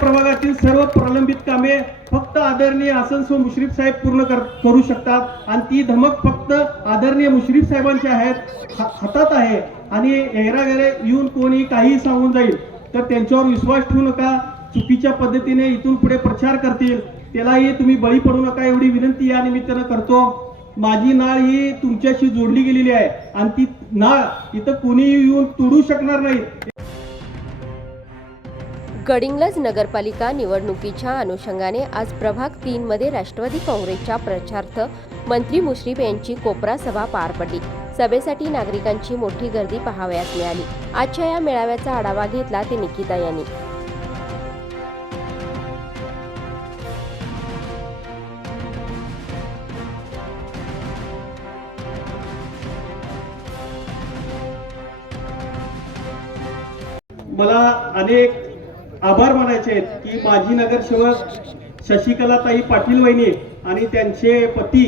प्रभागातील सर्व प्रलंबित कामे फक्त आदरणीय आसनसोल मुश्रीफ साहेब पूर्ण करू शकतात. आणि ती धमक फक्त आदरणीय मुश्रीफ साहेबांची आहेत हातात आहे. आणि एरागेरे येऊन कोणी काही सांगून जाईल तर त्यांच्यावर विश्वास ठेवू नका. चुकीच्या पद्धतीने इथून पुढे प्रचार करतील. त्यालाही तुम्ही बळी पडू नका एवढी विनंती या निमित्तानं करतो. माझी नाळ ही तुमच्याशी जोडली गेलेली आहे. आणि ती नाळ इथं कोणीही येऊन तोडू शकणार नाही. गडिंग्लज नगरपालिका निवडणुकीच्या अनुषंगाने आज प्रभाग तीनमध्ये राष्ट्रवादी काँग्रेसच्या प्रचारार्थ मंत्री मुश्रीफ यांची कोपरा सभा पार पडली. सभेसाठी नागरिकांची मोठी गर्दी पाहावयास मिळाली. आजच्या या मेळाव्याचा आढावा घेतला ते निकिता यांनी. मला अनेक आभार मानायचे आहेत की माजी नगरसेवक शशिकलाताई पाटील वहिनी आणि त्यांचे पती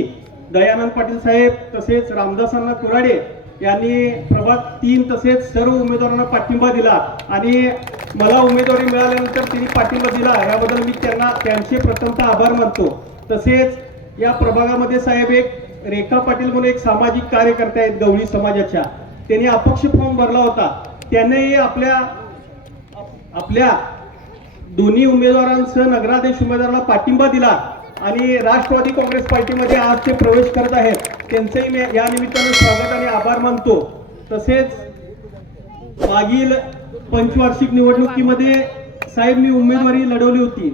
दयानंद पाटील साहेब तसेच रामदासांना कुराडे यांनी प्रभाग तीन तसेच सर्व उमेदवारांना पाठिंबा दिला आणि मला उमेदवारी मिळाल्यानंतर त्यांनी पाठिंबा दिला. याबद्दल मी त्यांना त्यांचे प्रथमतः आभार मानतो. तसेच या प्रभागामध्ये साहेब एक रेखा पाटील म्हणून एक सामाजिक कार्यकर्ते आहेत गवळी समाजाच्या. त्यांनी अपक्ष फॉर्म भरला होता. त्यांनीही आपल्या आपल्या दोन्ही उमेदवारांसह नगराध्यक्ष उमेदवाराला पाठिंबा दिला आणि राष्ट्रवादी काँग्रेस पार्टीमध्ये आज ते प्रवेश करत आहेत. त्यांचंही मी या निमित्तानं स्वागत आणि आभार मानतो. तसेच मागील पंचवार्षिक निवडणुकीमध्ये साहेब मी उमेदवारी लढवली होती.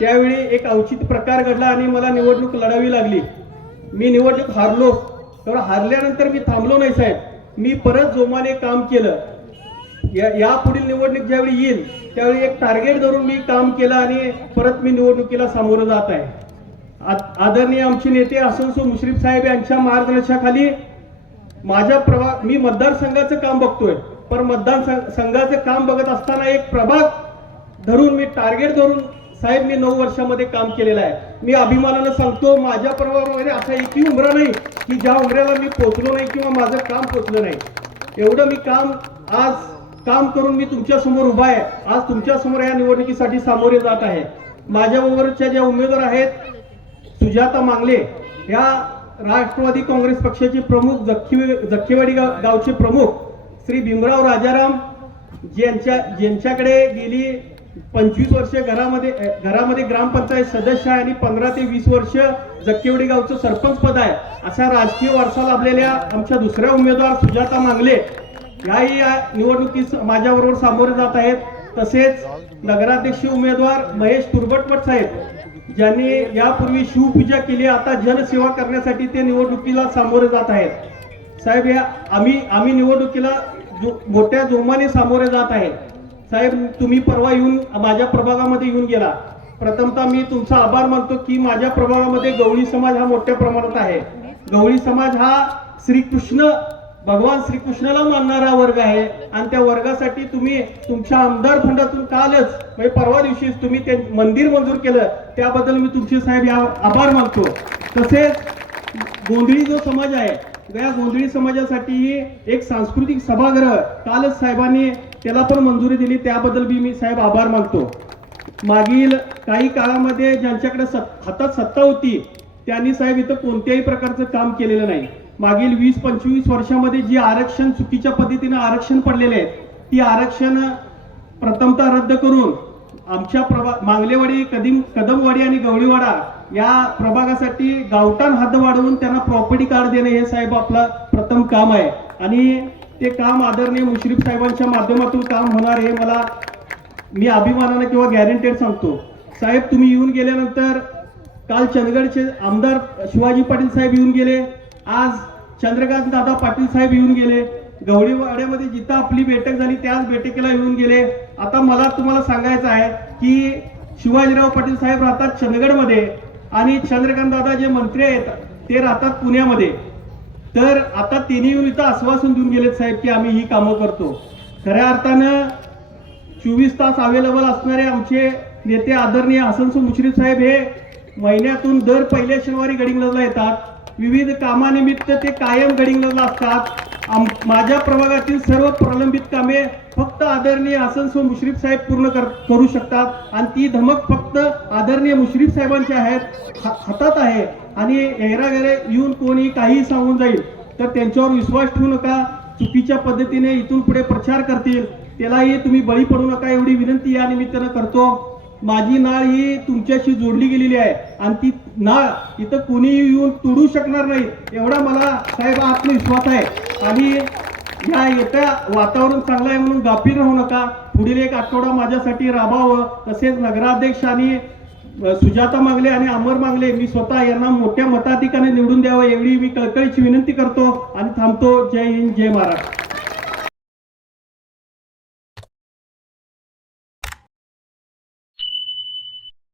त्यावेळी एक अवचित प्रकार घडला आणि मला निवडणूक लढावी लागली. मी निवडणूक हारलो. तर हारल्यानंतर मी थांबलो नाही साहेब. मी परत जोमाने काम केलं. या यापुढील निवडणूक ज्यावेळी येईल त्यावेळी एक टार्गेट धरून मी काम केलं आणि परत मी निवडणुकीला सामोरं जात आहे. आदरणीय आमचे नेते असंसो मुश्रीफ साहेब यांच्या मार्गदर्शनाखाली माझ्या प्रभा मी मतदारसंघाचं काम बघतोय. पण मतदान संघ- संघाचं काम बघत असताना एक प्रभाग धरून मी टार्गेट धरून साहेब मी नऊ वर्षामध्ये काम केलेलं आहे. मी अभिमानानं सांगतो माझ्या प्रभागामध्ये असा एकही उमरा नाही की ज्या उमऱ्याला मी पोचलो नाही किंवा माझं काम पोचलं नाही. एवढं मी काम आज काम करून मी तुमच्यासमोर उभा आहे. आज तुमच्यासमोर या निवडणुकीसाठी सामोरे जात आहे. माझ्याबरोबरच्या ज्या उमेदवार आहेत सुजाता मांगले या राष्ट्रवादी काँग्रेस पक्षाचे प्रमुख जखी जखीवाडी गाव गावचे प्रमुख श्री भीमराव राजाराम ज्यांच्या ज्यांच्याकडे गेली पंचवीस वर्ष घरामध्ये घरामध्ये ग्रामपंचायत सदस्य आहे आणि पंधरा ते वीस वर्ष जक्केवडी गावचं सरपंच पद आहे. असा राजकीय वारसा लाभलेल्या आमच्या दुसऱ्या उमेदवार सुजाता मांगले याही या निवडणुकीस माझ्याबरोबर सामोरे जात आहेत. तसेच नगराध्यक्ष उमेदवार महेश तुरबटपट साहेब ज्यांनी यापूर्वी शिवपूजा केली आता जनसेवा करण्यासाठी ते निवडणुकीला सामोरे जात आहेत. साहेब या आम्ही आम्ही निवडणुकीला जो- मोठ्या जोमाने सामोरे जात आहे. साहेब तुम्ही परवा येऊन माझ्या प्रभागामध्ये येऊन गेला. प्रथमतः मी तुमचा आभार मानतो की माझ्या प्रभागामध्ये गवळी समाज हा मोठ्या प्रमाणात आहे. गवळी समाज हा श्रीकृष्ण भगवान श्रीकृष्णाला मानणारा वर्ग आहे. आणि त्या वर्गासाठी तुम्ही तुमच्या आमदार फंडातून कालच म्हणजे परवा दिवशी तुम्ही ते मंदिर मंजूर केलं. त्याबद्दल मी तुमचे साहेब या आभार मानतो. तसेच गोंधळी जो समाज आहे या गोंधळी समाजासाठीही एक सांस्कृतिक सभागृह कालच साहेबांनी त्याला पण मंजुरी दिली. त्याबद्दल बी मी साहेब आभार मानतो. मागील काही काळामध्ये ज्यांच्याकडे सत- हातात सत्ता होती त्यांनी साहेब इथं कोणत्याही प्रकारचं काम केलेलं नाही. मागील वीस पंचवीस वर्षामध्ये जी आरक्षण चुकीच्या पद्धतीनं आरक्षण पडलेले आहेत ती आरक्षण प्रथमतः रद्द करून आमच्या प्रभा मांगलेवाडी कदीम कदमवाडी आणि गवळीवाडा या प्रभागासाठी गावठाण हद्द वाढवून त्यांना प्रॉपर्टी कार्ड देणे हे साहेब आपलं प्रथम काम आहे. आणि ते काम आदरणीय मुश्रीफ साहेबांच्या माध्यमातून काम होणार हे मला मी अभिमानानं किंवा गॅरंटेड सांगतो. साहेब तुम्ही येऊन गेल्यानंतर काल चंदगडचे आमदार शिवाजी पाटील साहेब येऊन गेले. आज चंद्रकांत दादा पाटील साहेब येऊन गेले. गवळीवाड्यामध्ये जिथं आपली बैठक झाली त्याच बैठकीला येऊन गेले. आता मला तुम्हाला सांगायचं आहे की शिवाजीराव पाटील साहेब राहतात चंदगडमध्ये आणि चंद्रकांत दादा जे मंत्री आहेत ते राहतात पुण्यामध्ये. तर आता तिन्ही येऊन इथं आश्वासन देऊन गेलेत साहेब की आम्ही ही कामं करतो. खऱ्या अर्थानं चोवीस तास अवेलेबल असणारे आमचे नेते आदरणीय हसन मुश्रीफ साहेब हे महिन्यातून दर पहिल्या शनिवारी गडिंगला येतात. विविध कामानिमित्त ते कायम गडिंग्लजला असतात. माझ्या प्रभागातील सर्व प्रलंबित कामे फक्त आदरणीय आसनसो मुश्रीफ साहेब पूर्ण कर, करू शकतात. आणि ती धमक फक्त आदरणीय मुश्रीफ साहेबांची आहेत हातात आहे. आणि एरागेरे येऊन कोणी काही सांगून जाईल तर त्यांच्यावर विश्वास ठेवू नका. चुकीच्या पद्धतीने इथून पुढे प्रचार करतील. त्यालाही तुम्ही बळी पडू नका. एवढी विनंती या निमित्तानं करतो. माझी नाळ ही तुमच्याशी जोडली गेलेली आहे. आणि ती नाळ इथं कोणीही येऊन तोडू शकणार नाही एवढा मला साहेब आत्मविश्वास आहे. आणि या येत्या वातावरण चांगलं आहे म्हणून गाफील राहू नका. पुढील एक आठवडा माझ्यासाठी राबावं. तसेच नगराध्यक्ष आणि सुजाता मागले आणि अमर मागले मी स्वतः यांना मोठ्या मताधिकाने निवडून द्यावं एवढी मी कळकळीची विनंती करतो. आणि थांबतो. जय हिंद जय महाराष्ट्र.